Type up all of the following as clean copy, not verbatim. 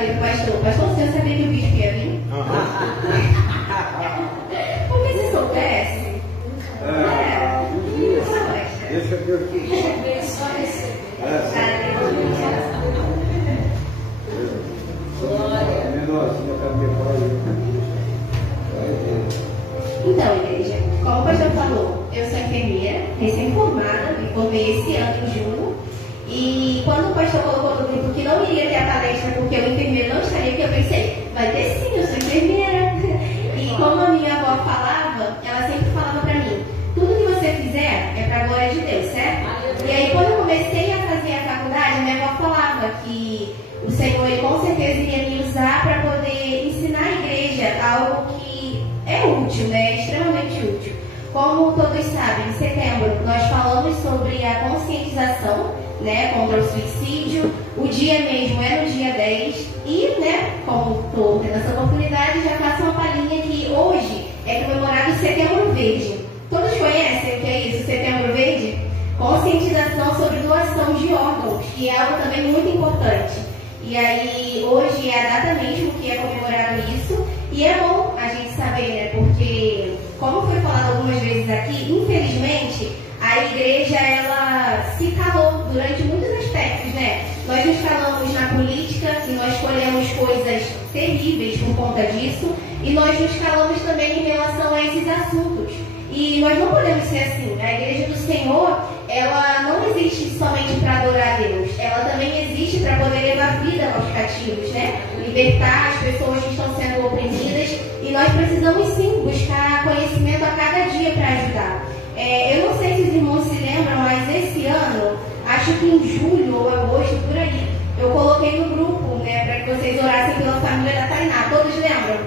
falei pro pastor, o senhor sabia que o bispo ia vir? Porque se soubesse, Esse é o que eu quis. Só receber. Então, igreja, como o pastor falou, eu sou enfermeira, recém-formada, me formei esse ano em junho. E quando o pastor colocou no grupo que não iria ter a palestra porque o enfermeiro não estaria aqui, eu pensei, vai ter sim, eu sou enfermeira. E como a minha avó falava, ela sempre falava pra mim, tudo que você fizer é pra glória de Deus, certo? E aí quando eu comecei a fazer a faculdade, minha avó falava que o Senhor, ele com certeza iria me usar para poder ensinar a igreja algo que é útil, né? Extremamente útil. Como todos sabem, em setembro nós falamos sobre a conscientização, né, contra o suicídio. O dia mesmo é no dia 10 e, né, como estou tendo essa oportunidade, já faço uma palhinha que hoje é comemorado o Setembro Verde. Todos conhecem o que é isso, Setembro Verde? Conscientização sobre doação de órgãos, que é algo também muito importante. E aí, hoje é a data mesmo que é comemorado isso, e é bom a gente saber, né, porque, como foi falado algumas vezes aqui, infelizmente, a igreja, ela se calou durante muitos aspectos, né? Nós nos calamos na política e nós escolhemos coisas terríveis por conta disso, e nós nos calamos também em relação a esses assuntos. E nós não podemos ser assim. A igreja do Senhor, ela não existe somente para adorar a Deus, ela também existe para poder levar vida aos cativos, né? Libertar as pessoas que estão sendo oprimidas, e nós precisamos sim buscar conhecimento a cada dia para ajudar. Eu não sei se os irmãos se lembram, mas esse ano, acho que em julho ou agosto, por aí, eu coloquei no grupo, né, para que vocês orassem pela família da Tainá. Todos lembram?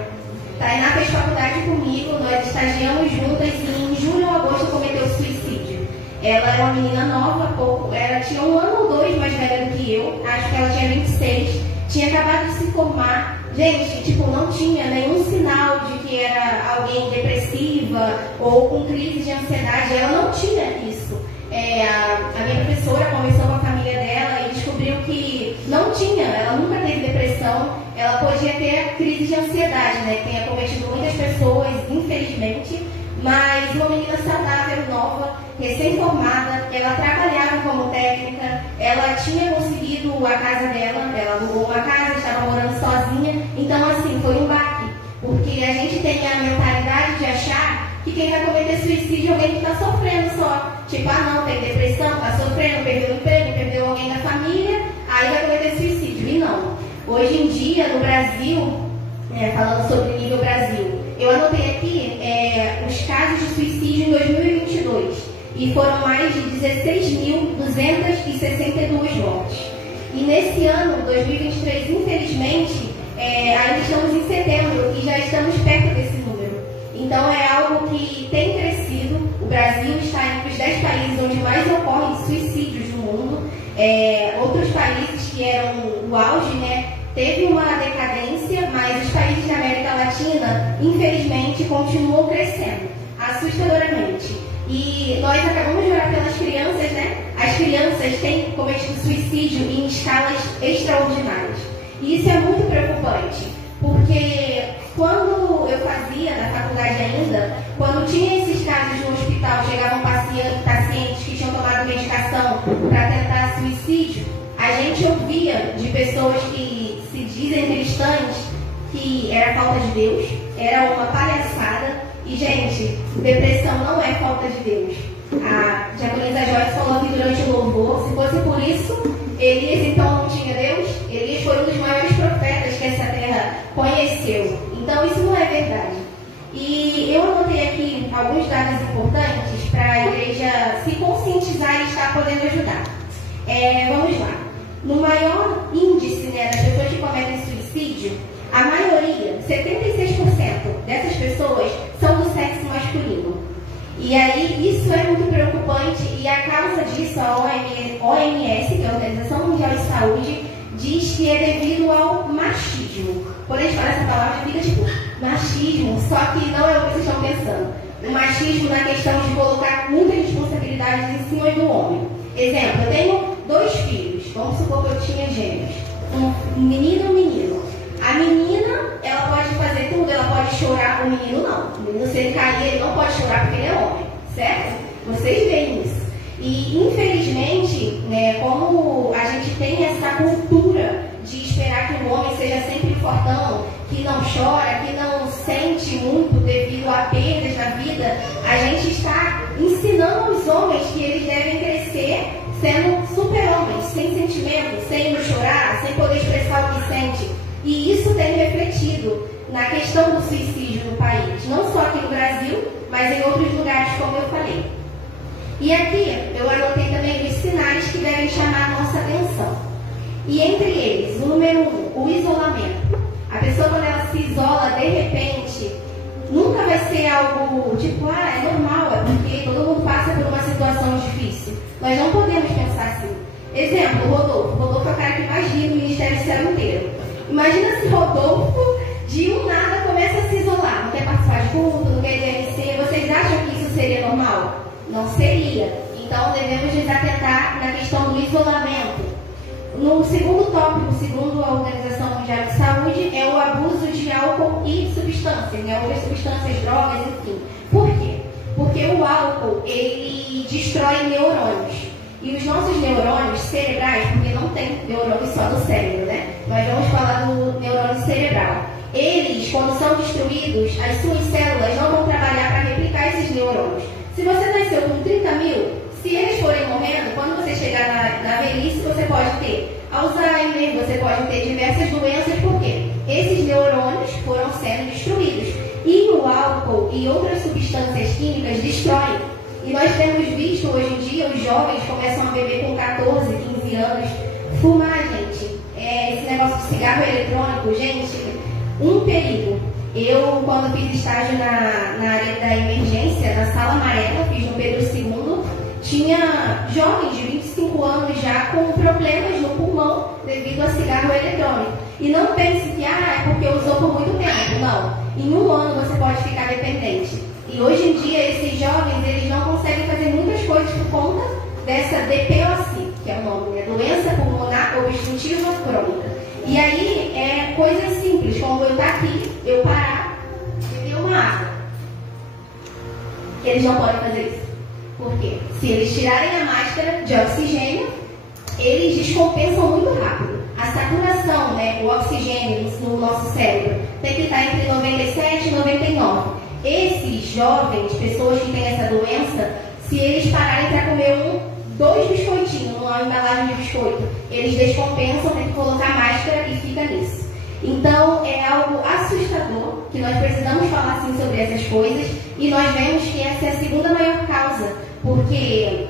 Tainá fez faculdade comigo, nós estagiamos juntas e em julho ou agosto cometeu suicídio. Ela era uma menina nova, ela tinha 1 ano ou 2 mais velha do que eu, acho que ela tinha 26, tinha acabado de se formar. Gente, não tinha nenhum sinal de que era alguém depressiva ou com crise de ansiedade, ela não tinha isso. A minha professora conversou com a família dela e descobriu que não tinha, ela nunca teve depressão, ela podia ter crise de ansiedade, né, que tem acometido muitas pessoas, infelizmente, mas uma menina saudável, nova, recém-formada, ela trabalhava como técnica, ela tinha conseguido a casa dela, ela alugou uma casa, estava morando sozinha, então assim, foi um baque, porque a gente tem a mentalidade de achar que quem vai cometer suicídio é alguém que está sofrendo só. Não, tem depressão, está sofrendo, perdeu o emprego, perdeu alguém da família, aí vai cometer suicídio. E não. Hoje em dia, no Brasil, falando sobre nível Brasil, eu anotei aqui os casos de suicídio em 2022, e foram mais de 16.262 mortes. E nesse ano, 2023, infelizmente, ainda estamos em setembro e já estamos perto desse número. Então é algo que tem crescido. O Brasil está entre os 10 países onde mais ocorrem suicídios no mundo. Outros países que eram o auge, né, teve uma decadência, mas os países da América Latina, infelizmente, continuam crescendo, assustadoramente. E nós acabamos de orar pelas crianças, né? As crianças têm cometido suicídio em escalas extraordinárias. E isso é muito preocupante, porque quando eu fazia na faculdade ainda, quando tinha esses casos no hospital, chegavam pacientes que tinham tomado medicação para tentar suicídio, a gente ouvia de pessoas que se dizem cristãs que era falta de Deus, era uma palhaçada. E, gente, depressão não é falta de Deus. A diaconisa Joyce falou aqui durante o louvor, se fosse por isso, Elias então não tinha Deus. Elias foi um dos maiores profetas que essa terra conheceu. Então, isso não é verdade. E eu anotei aqui alguns dados importantes para a igreja se conscientizar e estar podendo ajudar. Vamos lá. No maior índice, né, das pessoas que cometem suicídio, a maioria, 76% dessas pessoas são do sexo masculino. E aí, isso é muito preocupante, e a causa disso, a OMS, que é a Organização Mundial de Saúde, diz que é devido ao machismo. Quando a gente fala essa palavra, fica tipo, machismo, só que não é o que vocês estão pensando. O machismo na questão de colocar muitas responsabilidades em cima do homem. Exemplo, eu tenho 2 filhos, vamos supor que eu tinha gêmeos, um menino e um menino. pode chorar, o menino não. O menino, se ele cair, ele não pode chorar porque ele é homem, certo? Vocês veem isso. E, infelizmente, né, como a gente tem essa cultura de esperar que o homem seja sempre fortão, que não chora, que não sente muito devido a perdas na vida, a gente está ensinando aos homens que eles devem crescer sendo super-homens, sem sentimento, sem chorar, sem poder expressar o que sente. E isso tem refletido na questão do suicídio no país, não só aqui no Brasil, mas em outros lugares, como eu falei. E aqui eu anotei também os sinais que devem chamar a nossa atenção. E entre eles, o número 1, o isolamento. A pessoa, quando ela se isola, de repente, nunca vai ser algo tipo, é normal, é porque todo mundo passa por uma situação difícil. Nós não podemos pensar assim. Exemplo, o Rodolfo. O Rodolfo é o cara que mais ri no Ministério do Céu inteiro. Imagina se Rodolfo, de um nada, começa a se isolar. Não quer participar de culto, não quer IDRC. Vocês acham que isso seria normal? Não seria. Então, devemos nos atentar na questão do isolamento. No segundo tópico, segundo a Organização Mundial de Saúde, é o abuso de álcool e substâncias, né? Outras substâncias, drogas, enfim. Por quê? Porque o álcool, ele destrói neurônios. E os nossos neurônios cerebrais, porque não tem neurônio só no cérebro, né? Nós vamos falar do neurônio cerebral. Eles, quando são destruídos, as suas células não vão trabalhar para replicar esses neurônios. Se você nasceu com 30 mil, se eles forem morrendo, quando você chegar na velhice, você pode ter Alzheimer, você pode ter diversas doenças, porque esses neurônios foram sendo destruídos. E o álcool e outras substâncias químicas destroem. E nós temos visto hoje em dia, os jovens começam a beber com 14, 15 anos, fumar, gente. Esse negócio de cigarro eletrônico, gente, um perigo. Eu, quando fiz estágio na área da emergência, na Sala Amarela, fiz no Pedro II, tinha jovens de 25 anos já com problemas no pulmão devido a cigarro eletrônico. E não pense que é porque usou por muito tempo. Não. Em um ano você pode ficar dependente. E hoje em dia, esses jovens, eles não conseguem fazer muitas coisas por conta dessa DPOC, que é o nome, né? Doença Pulmonar Obstrutiva Crônica. E aí, é coisa simples, como eu estar aqui, eu parar, beber uma água. Eles não podem fazer isso. Por quê? Se eles tirarem a máscara de oxigênio, eles descompensam muito rápido. A saturação, né, o oxigênio no nosso cérebro, tem que estar entre 97 e 99. Esses jovens, pessoas que têm essa doença, se eles pararem para comer 2 biscoitinhos numa embalagem de biscoito, eles descompensam, tem que colocar máscara e fica nisso. Então, é algo assustador, que nós precisamos falar sim sobre essas coisas, e nós vemos que essa é a segunda maior causa, porque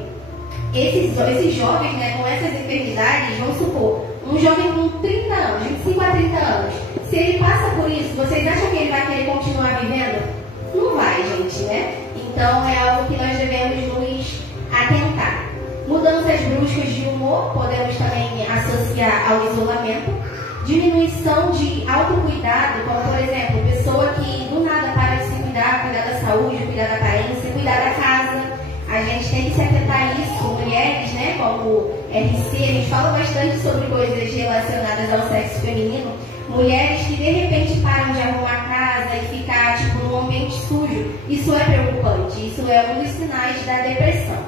esses jovens, né, com essas enfermidades, vamos supor, um jovem com 30 anos, 25 a 30 anos, se ele passa por isso, vocês acham que ele vai querer continuar vivendo? Não vai, gente, né? Então, é algo que nós devemos nos atentar. Mudanças bruscas de humor, podemos também associar ao isolamento. Diminuição de autocuidado, como, por exemplo, pessoa que do nada para de se cuidar da saúde, cuidar da aparência, cuidar da casa. A gente tem que se atentar a isso. Mulheres, né, como RC, a gente fala bastante sobre coisas relacionadas ao sexo feminino. Mulheres que de repente param de arrumar a casa e ficar tipo, num ambiente sujo. Isso é preocupante. Isso é um dos sinais da depressão.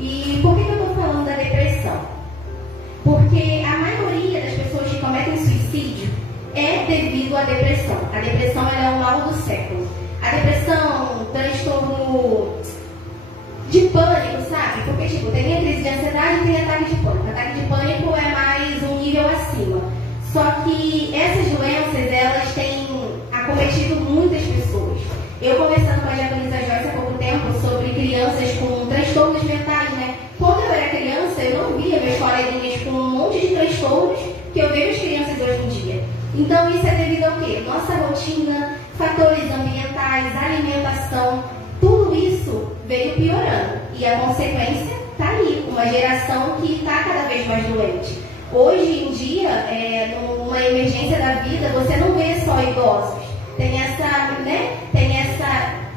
E por que eu estou falando da depressão? Porque a maioria das pessoas que cometem suicídio é devido à depressão. A depressão ela é o mal do século. A depressão, transtorno de pânico, sabe? Porque tipo, tem a crise de ansiedade e tem ataque de pânico. Ataque de pânico é mais um nível acima. Só que essas doenças, elas têm acometido muitas pessoas. Eu conversando com a Japanesa Joyce há pouco tempo sobre crianças com transtornos mentais, né? Quando eu era criança, eu não via meus coleguinhas com um monte de transtornos que eu vejo as crianças hoje em dia. Então isso é devido ao quê? Nossa rotina, fatores ambientais, alimentação, tudo isso veio piorando. E a consequência está aí, uma geração que está cada vez mais doente. Hoje em dia, numa emergência da vida, você não vê só idosos. Tem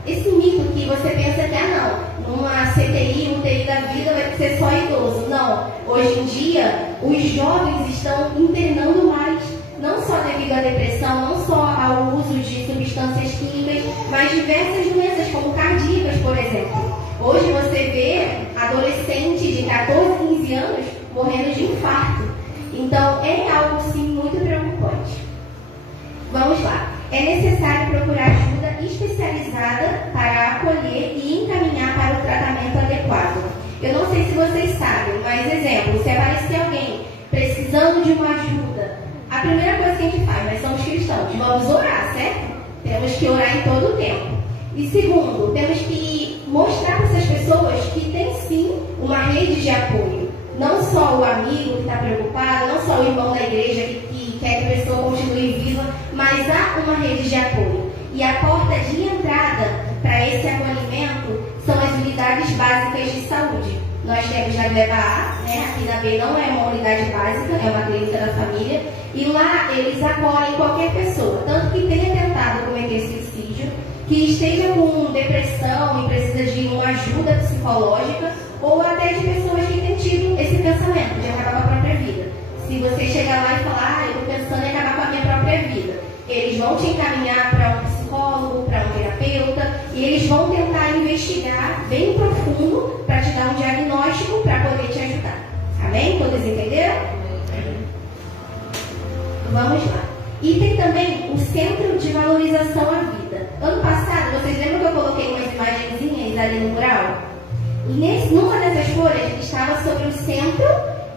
esse mito que você pensa que, numa CTI, UTI da vida vai ser só idoso. Não. Hoje em dia, os jovens estão internando mais. Não só devido à depressão, não só ao uso de substâncias químicas, mas diversas doenças, como cardíacas, por exemplo. Hoje você vê adolescente de 14, 15 anos morrendo de infarto. Então, é algo, sim, muito preocupante. Vamos lá. É necessário procurar ajuda especializada para acolher e encaminhar para o tratamento adequado. Eu não sei se vocês sabem, mas, exemplo, se aparecer alguém precisando de uma ajuda, a primeira coisa que a gente faz, nós somos cristãos, vamos orar, certo? Temos que orar em todo o tempo. E segundo, temos que mostrar para essas pessoas que tem sim uma rede de apoio. Não só o amigo que está preocupado, não só o irmão da igreja que quer que a pessoa continue viva, mas há uma rede de apoio. E a porta de entrada para esse acolhimento são as unidades básicas de saúde. Nós temos na Gleba A, né? Aqui na B não é uma unidade básica, é uma clínica da família, e lá eles acolhem qualquer pessoa, tanto que tenha tentado cometer suicídio, que esteja com depressão e precisa de uma ajuda psicológica, ou até de pessoas que têm tido esse pensamento de acabar com a própria vida. Se você chegar lá e falar, eu estou pensando em acabar com a minha própria vida, eles vão te encaminhar para um psicólogo, para um terapeuta, e eles vão tentar investigar bem profundo para te dar um diagnóstico para poder te ajudar. Amém? Todos entenderam? Vamos lá. E tem também o Centro de Valorização à Vida. Ano passado, vocês lembram que eu coloquei umas imagenzinhas ali no mural? E numa dessas folhas estava sobre o Centro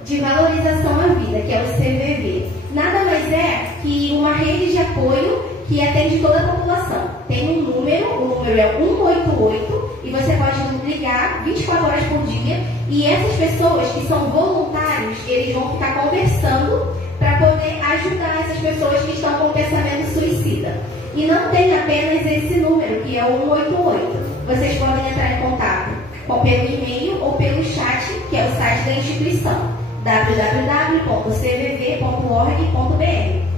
de Valorização à Vida, que é o CVV. Nada mais é que uma rede de apoio que atende toda a população. Tem um número, o número é 188, e você pode ligar 24 horas por dia, e essas pessoas que são voluntários, eles vão ficar conversando para poder ajudar essas pessoas que estão com pensamento suicida. E não tem apenas esse número, que é o 188. Vocês podem entrar em contato pelo e-mail ou pelo chat, que é o site da instituição, www.cvv.org.br.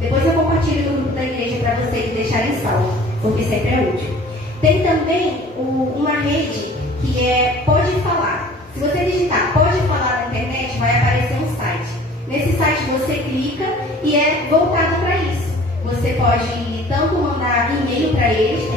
Depois eu compartilho no grupo da igreja para vocês deixarem salvo, porque sempre é útil. Tem também uma rede que é Pode Falar. Se você digitar Pode Falar na internet, vai aparecer um site. Nesse site você clica e é voltado para isso. Você pode tanto mandar e-mail para eles,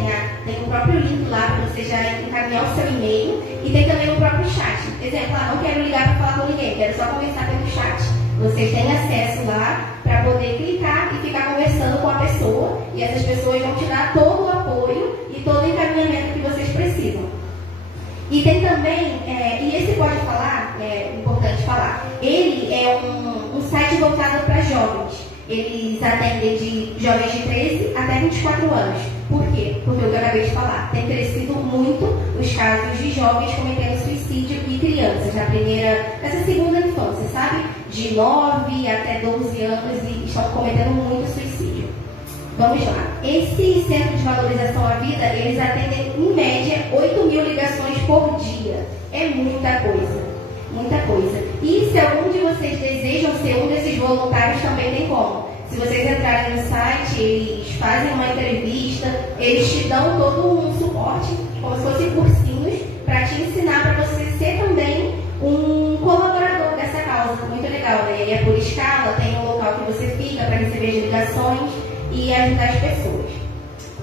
tem o próprio link lá para você já encaminhar o seu e-mail, e tem também o próprio chat. Exemplo, não quero ligar para falar com ninguém, quero só conversar pelo chat. Vocês têm acesso lá para poder clicar e ficar conversando com a pessoa, e essas pessoas vão te dar todo o apoio e todo o encaminhamento que vocês precisam. E tem também, e esse Pode Falar, é importante falar, ele é um site voltado para jovens. Eles atendem de jovens de 13 até 24 anos. Por quê? Porque eu acabei de falar, tem crescido muito os casos de jovens cometendo suicídio e crianças nessa segunda infância, sabe? De 9 até 12 anos e estão cometendo muito suicídio. Vamos lá. Esse Centro de Valorização à Vida, eles atendem em média 8.000 ligações por dia. É muita coisa. Muita coisa. E se algum de vocês desejam ser um desses voluntários, também tem como. Se vocês entrarem no site, eles fazem uma entrevista, eles te dão todo um suporte, como se fossem cursinhos, para te ensinar para você ser também um colaborador dessa causa. Muito legal, né? Ele é por escala, tem um local que você fica para receber as ligações e ajudar as pessoas.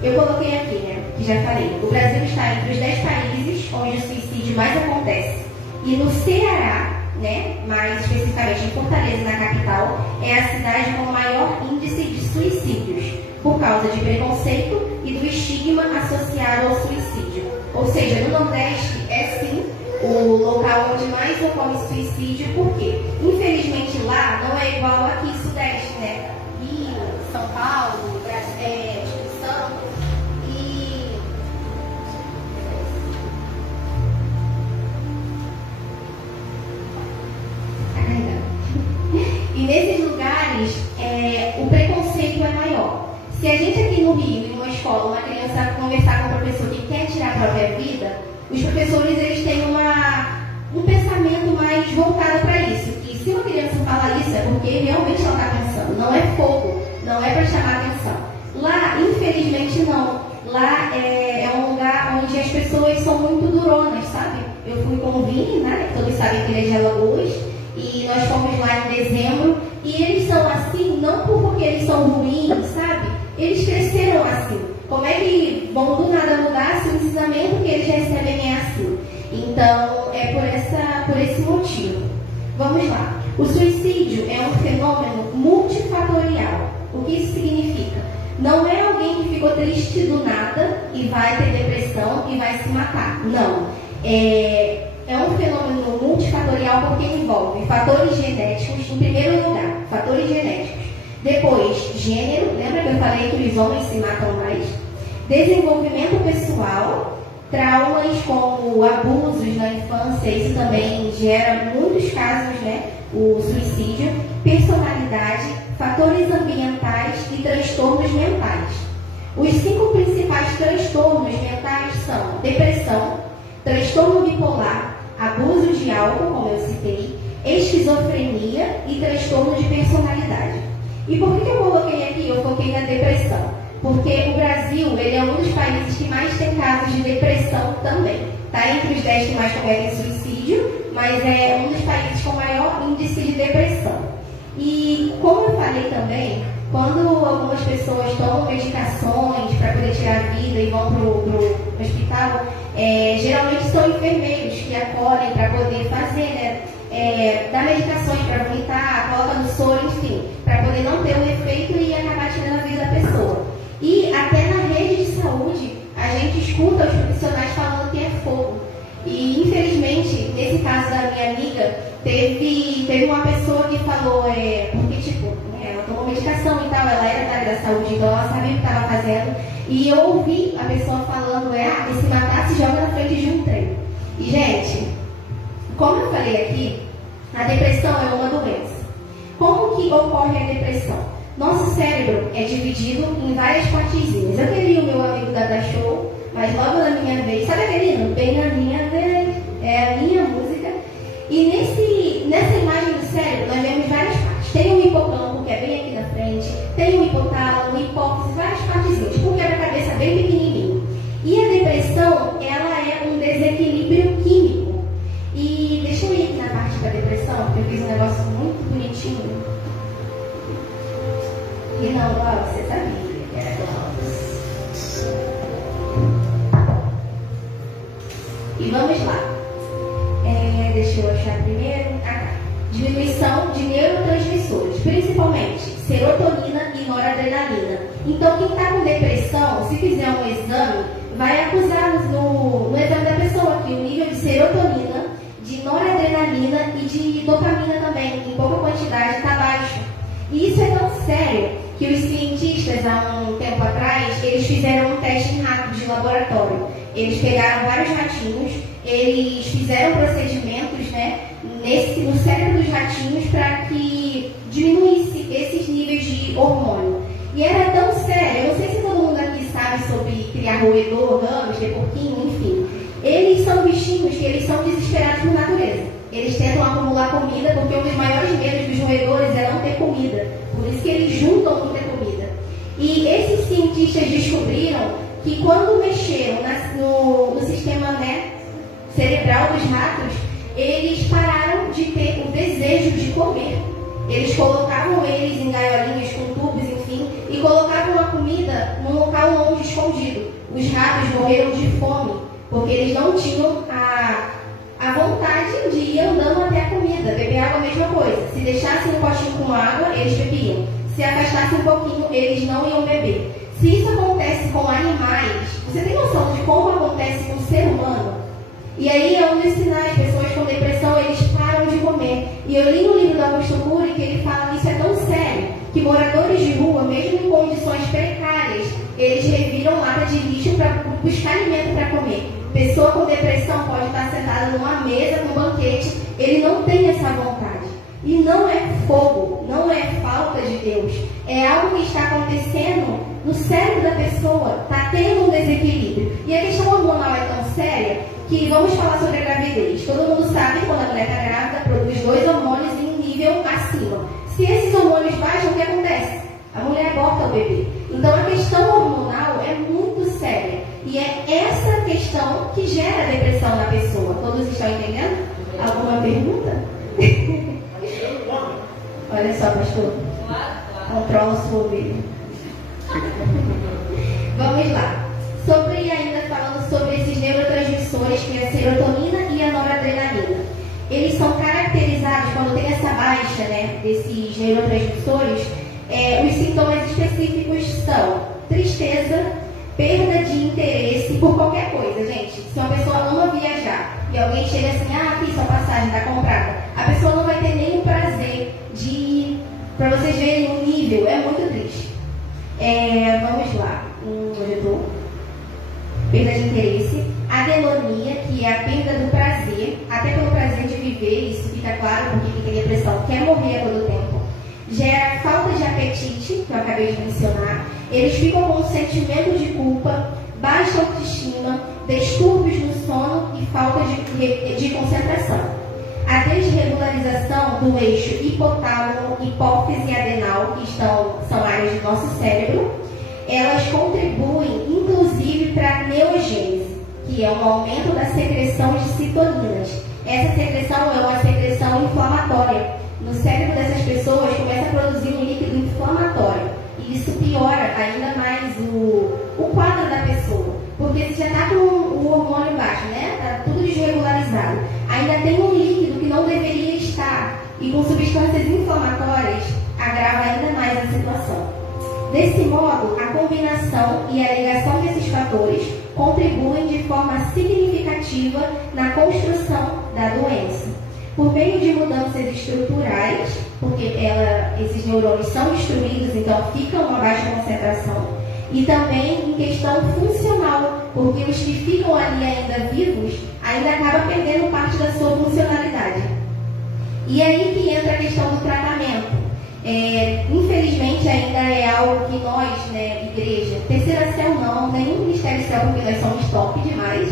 Eu coloquei aqui, né? Que já falei. O Brasil está entre os 10 países onde o suicídio mais acontece. E no Ceará, né, mais especificamente em Fortaleza, na capital, é a cidade com o maior índice de suicídios, por causa de preconceito e do estigma associado ao suicídio. Ou seja, no Nordeste é sim o local onde mais ocorre suicídio, porque infelizmente lá não é igual aqui no Sudeste, né? Rio, São Paulo, Espírito Santo. E nesses lugares, o preconceito é maior. Se a gente aqui no Rio, em uma escola, uma criança conversar com um professor que quer tirar a própria vida, os professores eles têm um pensamento mais voltado para isso. E se uma criança fala isso, é porque realmente ela está pensando. Não é fogo, não é para chamar atenção. Lá, infelizmente, não. Lá é um lugar onde as pessoas são muito duronas, sabe? Eu fui com o Vini, né? Todos sabem que ele é de Alagoas. E nós fomos lá em dezembro, e eles são assim, não porque eles são ruins, sabe? Eles cresceram como é que vão do nada mudar se o ensinamento que eles recebem é assim? Então, é por esse motivo. Vamos lá. O suicídio é um fenômeno multifatorial. O que isso significa? Não é alguém que ficou triste do nada e vai ter depressão e vai se matar. Não. É um fenômeno multifatorial porque envolve fatores genéticos, em primeiro lugar, fatores genéticos. Depois, gênero, lembra que eu falei que os homens se matam mais? Desenvolvimento pessoal, traumas como abusos na infância, isso também gera muitos casos, né? O suicídio, personalidade, fatores ambientais e transtornos mentais. Os 5 principais transtornos mentais são depressão, transtorno bipolar, abuso de álcool, como eu citei, esquizofrenia e transtorno de personalidade. E por que eu coloquei aqui? Eu foquei na depressão. Porque o Brasil, ele é um dos países que mais tem casos de depressão também. Está entre os 10 que mais cometem suicídio, mas é um dos países com maior índice de depressão. E como eu falei também, quando algumas pessoas tomam medicações para poder tirar a vida e vão para o hospital, geralmente são enfermeiros que acolhem para poder fazer, né? Dar medicações para vomitar, coloca no soro, enfim, para poder não ter um efeito e acabar tirando a vida da pessoa. E até na rede de saúde, a gente escuta os profissionais falando que é fogo. E infelizmente, nesse caso da minha amiga, teve uma pessoa que falou, porque tipo, ela tomou medicação e tal, ela era da área da saúde, então ela sabia o que estava fazendo. E eu ouvi a pessoa falando, que se matar se joga na frente de um trem. E gente, como eu falei aqui, a depressão é uma doença. Como que ocorre a depressão? Nosso cérebro é dividido em várias partezinhas. Eu queria o meu amigo da Show, mas logo na minha vez, sabe aquele hino? Bem na minha vez, é a minha música. E nessa imagem do cérebro, nós vemos várias partes. Tem um hipocampo, que é bem aqui na frente, tem um hipotálamo, hipófise, várias partezinhas, tipo um quebra-cabeça bem pequenininho. E a depressão, ela é um desequilíbrio químico. E deixa eu ir aqui na parte da depressão, porque eu fiz um negócio muito bonitinho. E não, você sabia que era E vamos lá. Deixa eu achar primeiro. Diminuição de neurotransmissores, principalmente serotonina e noradrenalina. Então, quem está com depressão, se fizer um exame, vai acusar no exame da pessoa que o nível de serotonina, de noradrenalina e de dopamina também, em pouca quantidade, está baixo. E isso é tão sério que os cientistas, há um tempo atrás, eles fizeram um teste em ratos de laboratório. Eles pegaram vários ratinhos, eles fizeram procedimentos, né, no cérebro dos ratinhos para que diminuísse esses níveis de hormônio. E era tão sério, eu não sei se todo mundo aqui sabe sobre criar roedor, hamster, porquinho, enfim. Eles são bichinhos que eles são desesperados por natureza. Eles tentam acumular comida porque um dos maiores medos dos roedores é não ter comida. Por isso que eles juntam muita comida. E esses cientistas descobriram que quando mexeram no sistema, né, cerebral dos ratos, eles pararam de ter o desejo de comer. Eles colocavam eles em gaiolinhas com tubos, enfim, e colocavam a comida num local longe, escondido. Os ratos morreram de fome, porque eles não tinham a vontade de ir andando até a comida. Beber água, a mesma coisa. Se deixassem um potinho com água, eles bebiam. Se afastassem um pouquinho, eles não iam beber. Se isso acontece com animais, você tem noção de como acontece com o ser humano? E aí é um dos sinais, pessoas com depressão, eles param de comer. E eu li no livro do Augusto Cury que ele fala que isso é tão sério, que moradores de rua, mesmo em condições precárias, eles reviram lata de lixo para buscar alimento para comer. Pessoa com depressão pode estar sentada numa mesa, num banquete, ele não tem essa vontade. E não é fogo, não é falta de Deus. É algo que está acontecendo no cérebro da pessoa, está tendo um desequilíbrio. E a questão hormonal é tão séria que vamos falar sobre a gravidez. Todo mundo sabe que quando a mulher está grávida, produz 2 hormônios em um nível acima. Se esses hormônios baixam, o que acontece? A mulher aborta o bebê. Então a questão hormonal é muito séria. E é essa questão que gera a depressão na pessoa. Todos estão entendendo? Alguma pergunta? Olha só, pastor. Controla o seu ovelha. Vamos lá. Ainda falando sobre esses neurotransmissores, que é a serotonina e a noradrenalina. Eles são caracterizados, quando tem essa baixa, né, desses neurotransmissores, os sintomas específicos são tristeza, perda de interesse por qualquer coisa, gente. Se uma pessoa ama viajar e alguém chega assim, aqui sua passagem está comprada, a pessoa não vai ter nenhum prazer de ir. Para vocês verem o nível, é muito triste. Vamos lá. Onde eu estou? Perda de interesse. Adelonia, que é a perda do prazer, até pelo prazer de viver, isso fica claro, porque quem tem depressão quer morrer a todo tempo. Gera falta de apetite, que eu acabei de mencionar. Eles ficam com um sentimento de culpa, baixa autoestima, distúrbios no sono e falta de concentração. A desregularização do eixo hipotálamo, hipófise e adenal, que são áreas do nosso cérebro, elas contribuem, inclusive, para a neogênese, que é um aumento da secreção de citoninas. Essa secreção é uma secreção inflamatória. No cérebro dessas pessoas começa a produzir um líquido inflamatório. E isso piora ainda mais o quadro da pessoa. Porque você já está com o hormônio baixo, né? Está tudo desregularizado. Ainda tem um líquido que não deveria estar. E com substâncias inflamatórias agrava ainda mais a situação. Desse modo, a combinação e a ligação desses fatores contribuem de forma significativa na construção da doença. Por meio de mudanças estruturais, porque esses neurônios são destruídos, então fica uma baixa concentração, e também em questão funcional, porque os que ficam ali ainda vivos, ainda acabam perdendo parte da sua funcionalidade. E aí que entra a questão do tratamento. Infelizmente ainda é algo que nós, né, igreja, Terceira Céu não, nem Ministério Céu, porque nós somos top demais,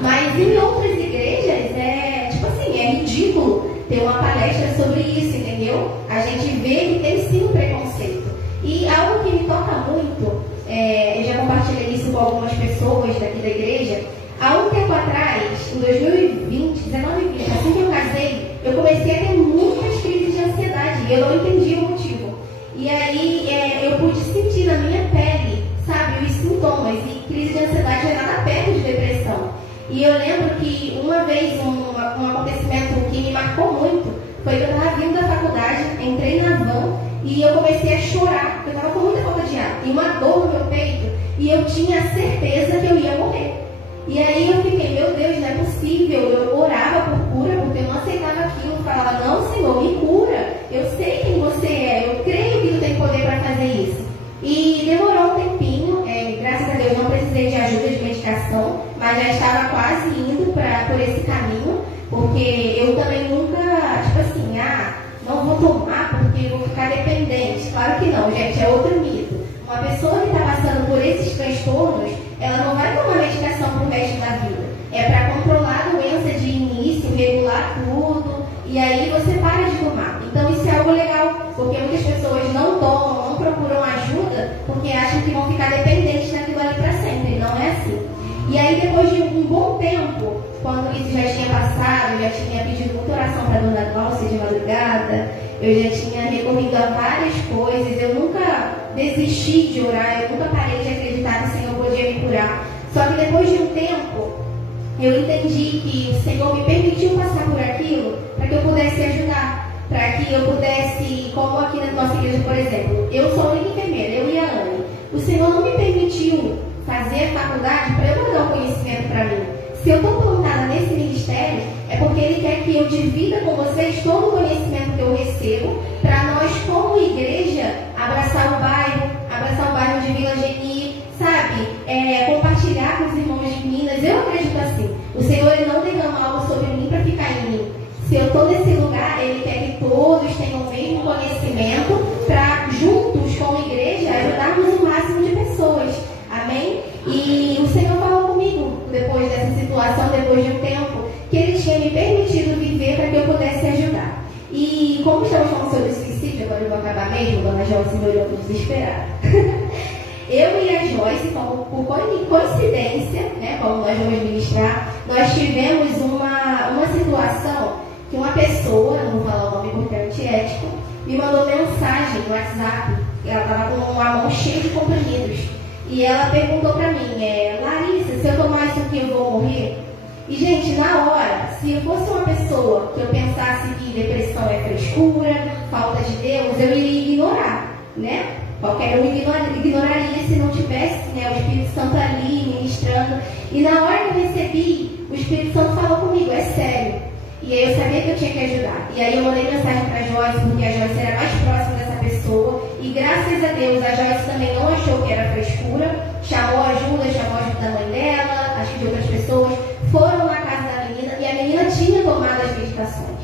mas em outras igrejas é ridículo ter uma palestra sobre isso, entendeu? A gente vê que tem sim um preconceito. E algo que me toca muito, eu já compartilhei isso com algumas pessoas daqui da igreja. Há um tempo atrás, em 2020, 19 e 20, assim que eu casei, eu comecei a ter muitas crises de ansiedade e eu não entendia o motivo. E aí eu pude sentir na minha pele, sabe, os sintomas. E crise de ansiedade não é nada perto de depressão. E eu lembro que uma vez um acontecimento que me marcou muito foi que eu estava vindo da faculdade, entrei na van e eu comecei a chorar, porque eu estava com muita falta de ar e uma dor no meu peito, e eu tinha a certeza que eu ia morrer. E aí eu fiquei, meu Deus, não é possível. Eu orava por cura, porque eu não aceitava aquilo. Eu falava, não, Senhor, me cura. Eu sei quem você é, eu creio que tu tem poder para fazer isso. E demorou um tempinho, graças a Deus não precisei de ajuda de medicação, mas já estava quase indo por esse caminho, porque eu também nunca, não vou tomar porque vou ficar dependente. Claro que não, gente, é outro mito. Uma pessoa que está passando por esses transtornos, ela não vai tomar medicação para o resto da vida. É para controlar a doença de início, regular tudo, e aí você para de tomar. Então isso é algo legal, porque muitas pessoas não tomam, não procuram ajuda, porque acham que vão ficar dependentes daquilo ali para sempre. Não é assim. E aí depois de um bom tempo, quando isso já tinha passado, eu já tinha pedido muita oração para a Dona Dulce de madrugada, eu já tinha recorrido a várias coisas, eu nunca desisti de orar, eu nunca parei de acreditar que o Senhor podia me curar. Só que depois de um tempo, eu entendi que o Senhor me permitiu passar por aquilo para que eu pudesse ajudar, para que eu pudesse, como aqui na nossa igreja, por exemplo, eu sou a única enfermeira, eu e a Anne. O Senhor não me permitiu fazer a faculdade para eu dar o conhecimento para mim. Se eu estou plantada nesse ministério, é porque Ele quer que eu divida com vocês todo o conhecimento que eu recebo, para nós, como igreja, abraçar o bairro de Vila Geni, sabe? Compartilhar com os irmãos de Minas. Eu acredito assim. O Senhor Ele não derrama algo sobre mim para ficar em mim. Se eu estou nesse lugar, Ele quer que todos tenham o mesmo conhecimento, para juntos, como igreja, ajudarmos o máximo de pessoas. Amém? E o Senhor falou comigo, depois dessa situação, depois de um tempo, que Ele tinha me permitido viver para que eu pudesse ajudar. E como estamos falando sobre suicídio, agora eu vou acabar mesmo, Dona Joyce me olhou desesperada. Eu e a Joyce, por coincidência, né, como nós vamos ministrar, nós tivemos uma situação que uma pessoa, não vou falar o nome porque é antiético, me mandou mensagem no WhatsApp. Ela estava com uma mão cheia de comprimidos. E ela perguntou pra mim, Larissa, se eu tomar isso aqui eu vou morrer? E, gente, na hora, se eu fosse uma pessoa que eu pensasse que depressão é frescura, falta de Deus, eu iria ignorar, né? Qualquer um ignoraria se não tivesse, né, o Espírito Santo ali ministrando. E na hora que eu recebi, o Espírito Santo falou comigo, é sério. E aí eu sabia que eu tinha que ajudar. E aí eu mandei mensagem para a Joyce, porque a Joyce era mais próxima dessa pessoa. E graças a Deus, a Joyce também não achou que era frescura. Chamou ajuda da mãe dela, acho que de outras pessoas. Foram na casa da menina e a menina tinha tomado as meditações.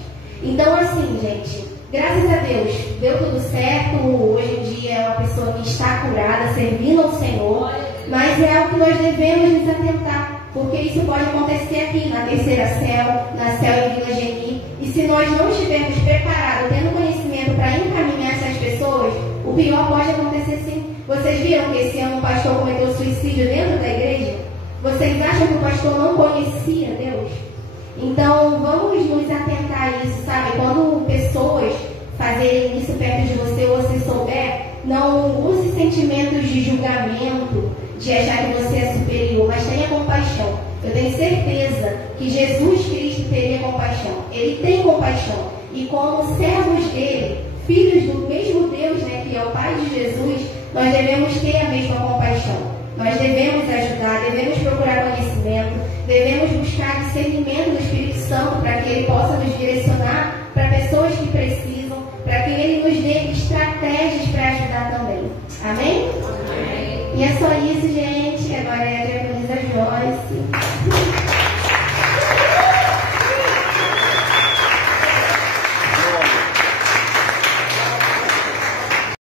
Então, assim, gente, graças a Deus, deu tudo certo. Hoje em dia é uma pessoa que está curada, servindo ao Senhor. Mas é algo que nós devemos nos atentar, porque isso pode acontecer aqui na Terceira Céu, na Céu em Vila Geni. E se nós não estivermos preparados, tendo conhecimento para encaminhar essas pessoas, o pior pode acontecer sim. Vocês viram que esse ano o pastor cometeu suicídio dentro da igreja? Vocês acham que o pastor não conhecia Deus? Então, vamos nos atentar a isso, sabe? Quando pessoas fazerem isso perto de você, ou você souber, não use sentimentos de julgamento, de achar que você é superior, mas tenha compaixão. Eu tenho certeza que Jesus Cristo teria compaixão. Ele tem compaixão. E como servos dele, filhos do mesmo Deus, né, que é o Pai de Jesus, nós devemos ter a mesma compaixão. Nós devemos ajudar, devemos procurar conhecimento, devemos buscar discernimento do Espírito Santo para que ele possa nos direcionar para pessoas que precisam, para que ele nos dê estratégias para ajudar também. Amém? Amém. E é só isso, gente.